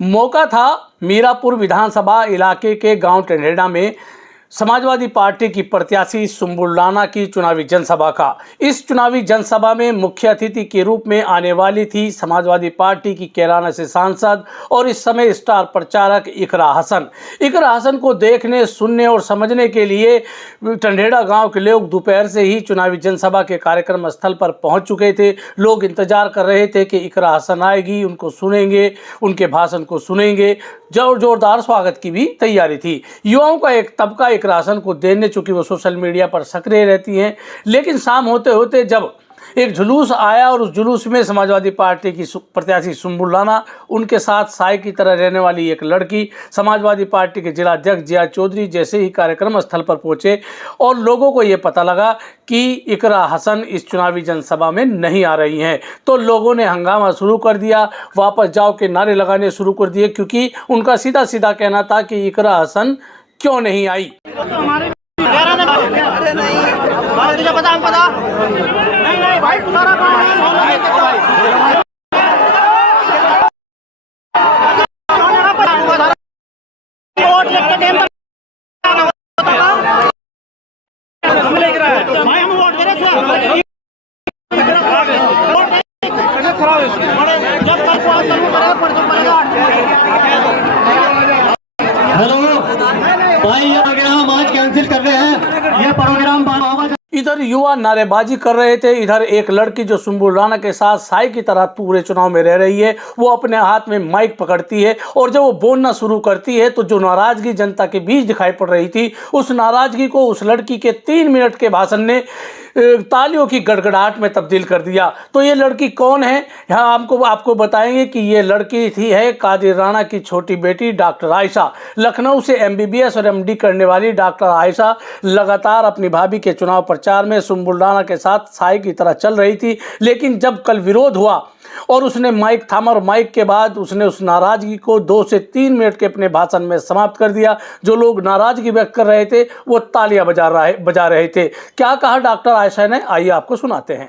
मौका था मीरापुर विधानसभा इलाके के गांव टंडेड़ा में समाजवादी पार्टी की प्रत्याशी सुंबुल राणा की चुनावी जनसभा का। इस चुनावी जनसभा में मुख्य अतिथि के रूप में आने वाली थी समाजवादी पार्टी की कैराना से सांसद और इस समय स्टार प्रचारक इकरा हसन। इकरा हसन को देखने, सुनने और समझने के लिए टंडेड़ा गांव के लोग दोपहर से ही चुनावी जनसभा के कार्यक्रम स्थल पर पहुंच चुके थे। लोग इंतजार कर रहे थे कि इकरा हसन आएगी, उनको सुनेंगे, उनके भाषण को सुनेंगे। जोरदार स्वागत की भी तैयारी थी। युवाओं का एक तबका इकरा हसन को देखने, चूंकि वो सोशल मीडिया पर सक्रिय रहती हैं, लेकिन शाम होते होते जब एक जुलूस आया और उस जुलूस में समाजवादी पार्टी की प्रत्याशी सुंबुल राणा, उनके साथ साई की तरह रहने वाली एक लड़की, समाजवादी पार्टी के जिला अध्यक्ष जिया चौधरी जैसे ही कार्यक्रम स्थल पर पहुंचे और लोगों को ये पता लगा कि इकरा हसन इस चुनावी जनसभा में नहीं आ रही हैं, तो लोगों ने हंगामा शुरू कर दिया, वापस जाओ के नारे लगाने शुरू कर दिए, क्योंकि उनका सीधा सीधा कहना था कि इकरा हसन क्यों नहीं आई। हेलो भाई, ये प्रोग्राम आज कैंसिल कर रहे हैं। ये प्रोग्राम इधर युवा नारेबाजी कर रहे थे, इधर एक लड़की जो सुंबुल राणा के साथ साई की तरह पूरे चुनाव में रह रही है, वो अपने हाथ में माइक पकड़ती है और जब वो बोलना शुरू करती है तो जो नाराजगी जनता के बीच दिखाई पड़ रही थी, उस नाराजगी को उस लड़की के 3 मिनट के भाषण ने तालियों की गड़गड़ाहट में तब्दील कर दिया। तो ये लड़की कौन है, यहाँ आपको बताएंगे कि ये लड़की है कादिर राणा की छोटी बेटी डॉक्टर आयशा। लखनऊ से MBBS और MD करने वाली डॉक्टर आयशा लगातार अपनी भाभी के चुनाव प्रचार में सुंबुल राणा के साथ साई की तरह चल रही थी, लेकिन जब कल विरोध हुआ और उसने माइक थामा और माइक के बाद उसने उस नाराजगी को 2 से 3 मिनट के अपने भाषण में समाप्त कर दिया। जो लोग नाराजगी व्यक्त कर रहे थे वो तालियां बजा रहे थे। क्या कहा डॉक्टर आयशा ने, आइए आपको सुनाते हैं।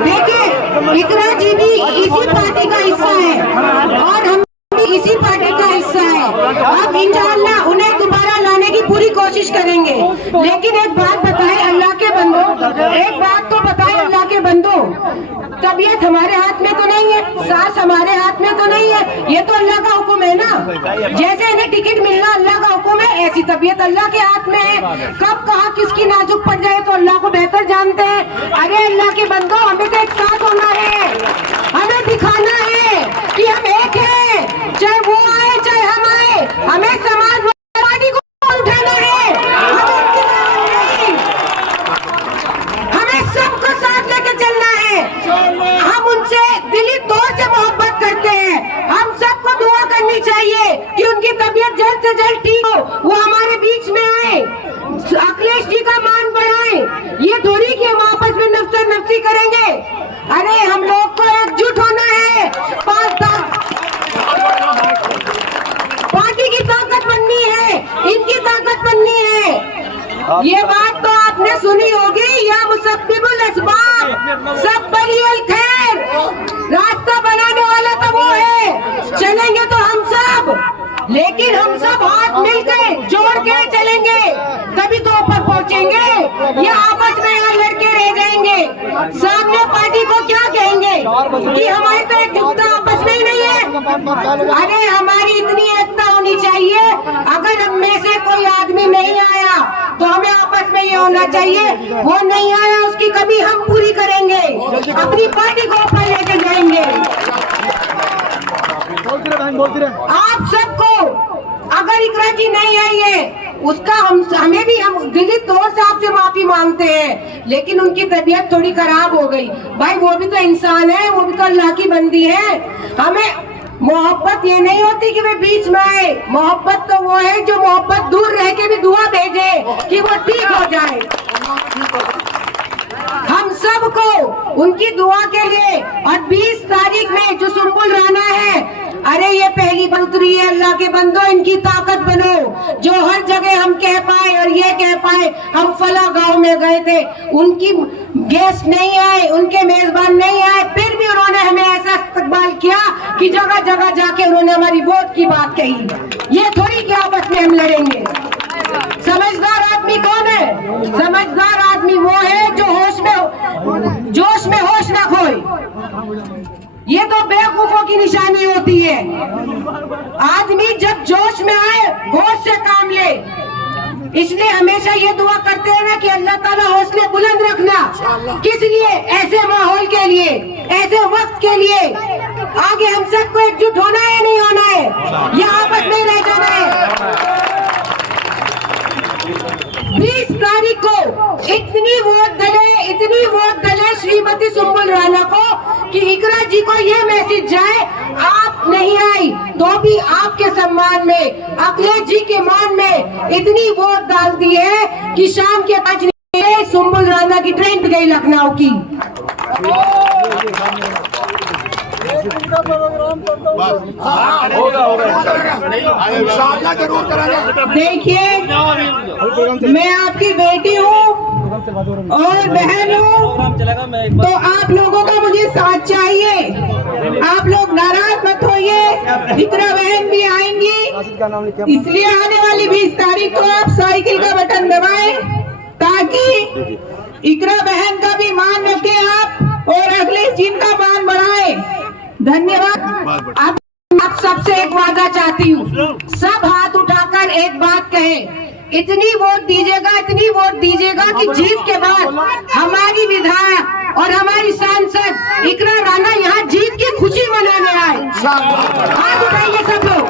देखिए, इकरा जी भी इसी पार्टी का हिस्सा है और हम भी इसी पार्टी का हिस्सा है। अब इंशाअल्लाह उन्हें दोबारा लाने की पूरी कोशिश करेंगे। लेकिन एक बात बताएं अल्लाह के बंदो, एक बात तो बताएं अल्लाह के बंदो, तबीयत हमारे हाथ में तो नहीं है, सांस हमारे हाथ में तो नहीं है, ये तो अल्लाह का हुक्म है ना। जैसे इन्हें टिकट मिलना अल्लाह का हुक्म है, ऐसी तबीयत अल्लाह के हाथ में है। कब कहाँ किसकी नाजुक पड़ जाए तो अल्लाह को बेहतर जानते हैं। अरे अल्लाह के बंदो, हमें तो एक साथ होना है, हमें दिखाना है कि हम एक हैं, चाहे वो आए चाहे हम आए, हमें समाजवादी को उठाना है, हमें सबको साथ लेके चलना है। हम उनसे दिली तौर से मोहब्बत करते हैं, हम सबको दुआ करनी चाहिए कि उनकी तबीयत जल्द से जल्द ठीक हो, वो हमारे बीच में आए, अखिलेश जी का मान बढ़ाए। ये थोड़ी कि हम आपस में नफसा नफसी करेंगे। अरे हम लोग को एकजुट होना है, पार्टी की ताकत बननी है, इनकी ताकत बननी है। ये बात तो आपने सुनी होगी, या मुसब्बिबुल अस्बाब सब बलियल खैर, रास्ता बनाने वाला तो वो है। चलेंगे तो हम सब, लेकिन हम सब हाथ मिलकर जोड़ के चलेंगे, तभी तो ऊपर पहुंचेंगे। या आपस में यहाँ लड़के रह जाएंगे, सामने पार्टी को क्या कहेंगे कि हमारी तो एकजुटता आपस में ही नहीं है। अरे हमारी इतनी एकता होनी चाहिए, अगर हम में से कोई आदमी नहीं आया तो हमें आपस में ये होना चाहिए, वो नहीं आया उसकी कमी हम पूरी करेंगे, अपनी पार्टी को ऊपर लेके जाएंगे। आप सबको, अगर इकरा जी नहीं आई है उसका हमें भी, हम दिली तौर से आपसे माफी मांगते हैं, लेकिन उनकी तबीयत थोड़ी खराब हो गई। भाई वो भी तो इंसान है, वो भी तो अल्लाह की बंदी है। हमें मोहब्बत ये नहीं होती कि वे बीच में आए, मोहब्बत तो वो है जो मोहब्बत दूर रह के भी दुआ भेजे कि वो ठीक हो जाए। हम सबको उनकी दुआ के लिए, और 20 तारीख में जो सुंबुल राणा है, अरे ये पहली बार उतरी है, अल्लाह के बंदो इनकी ताकत बनो। पाए। हम फला गांव में गए थे, उनकी गेस्ट नहीं आए, उनके मेजबान नहीं आए, फिर भी उन्होंने हमें ऐसा इस्तकबाल किया कि जगह जगह जाके उन्होंने हमारी वोट की बात कही। ये थोड़ी कि आपस में हम लड़ेंगे। समझदार आदमी कौन है? समझदार आदमी वो है जो जोश में होश न खोए। ये तो बेवकूफों की निशानी होती है। आदमी जब जोश में आए होश से काम ले। इसलिए हमेशा ये दुआ करते हैं ना कि अल्लाह ताला हौसले बुलंद रखना। किस लिए? ऐसे माहौल के लिए, ऐसे वक्त के लिए। आगे हम सबको एकजुट होना है या नहीं होना है? या आपस में रह जाना है? 20 तारीख को इतनी वोट डले श्रीमती सुम्बुल राणा को कि इकरा जी को ये मैसेज जाए, आप नहीं आई तो भी आपके सम्मान में, अखिलेश जी के मान में इतनी वोट डाल दी है कि शाम के 5 बजे सुम्बुल राणा की ट्रेन गई लखनऊ की। देखिए, मैं आपकी बेटी हूँ और बहन हूँ, तो आप लोगों का मुझे साथ चाहिए। आप लोग नाराज मत होइए, इकरा बहन भी आएंगी, इसलिए आने वाली 20 तारीख को आप साइकिल का बटन दबाएं ताकि इकरा बहन का भी मान रखें आप और अखिलेश जी का मान बढ़ाएं। धन्यवाद। आप सबसे एक वादा चाहती हूँ, सब हाथ उठाकर एक बात कहें, इतनी वोट दीजिएगा कि जीत के बाद हमारी विधायक और हमारी सांसद इकरा राणा यहाँ जीत की खुशी मनाने आए। हाथ उठाइए सब लोग।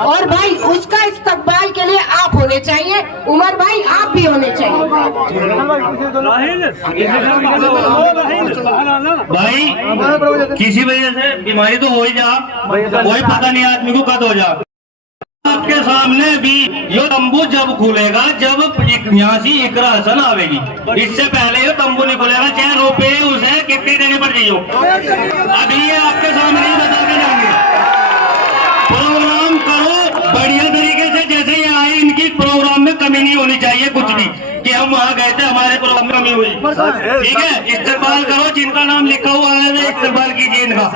और भाई उसका इस्तकबाल के लिए आप होने चाहिए, उमर भाई आप भी होने चाहिए। भाई किसी वजह से बीमारी तो हो ही जा, कोई पता नहीं आदमी को कद हो जा। आपके सामने भी ये तंबू जब खुलेगा जब यहाँ से इकरा हसन आवेगी, इससे पहले ये तंबू नहीं खुलेगा, चाहे रुपए उसे कितने देने पर चाहिए। अभी ये आपके सामने ही बता के जाएंगे। प्रोग्राम करो बढ़िया तरीके से, जैसे ये आए इनकी प्रोग्राम में कमी नहीं होनी चाहिए कुछ भी, कि हम वहाँ गए थे हमारे प्रोग्राम में कमी हुई। ठीक है, इस्तेमाल करो, जिनका नाम लिखा हुआ है इस्तेमाल कीजिए इनका।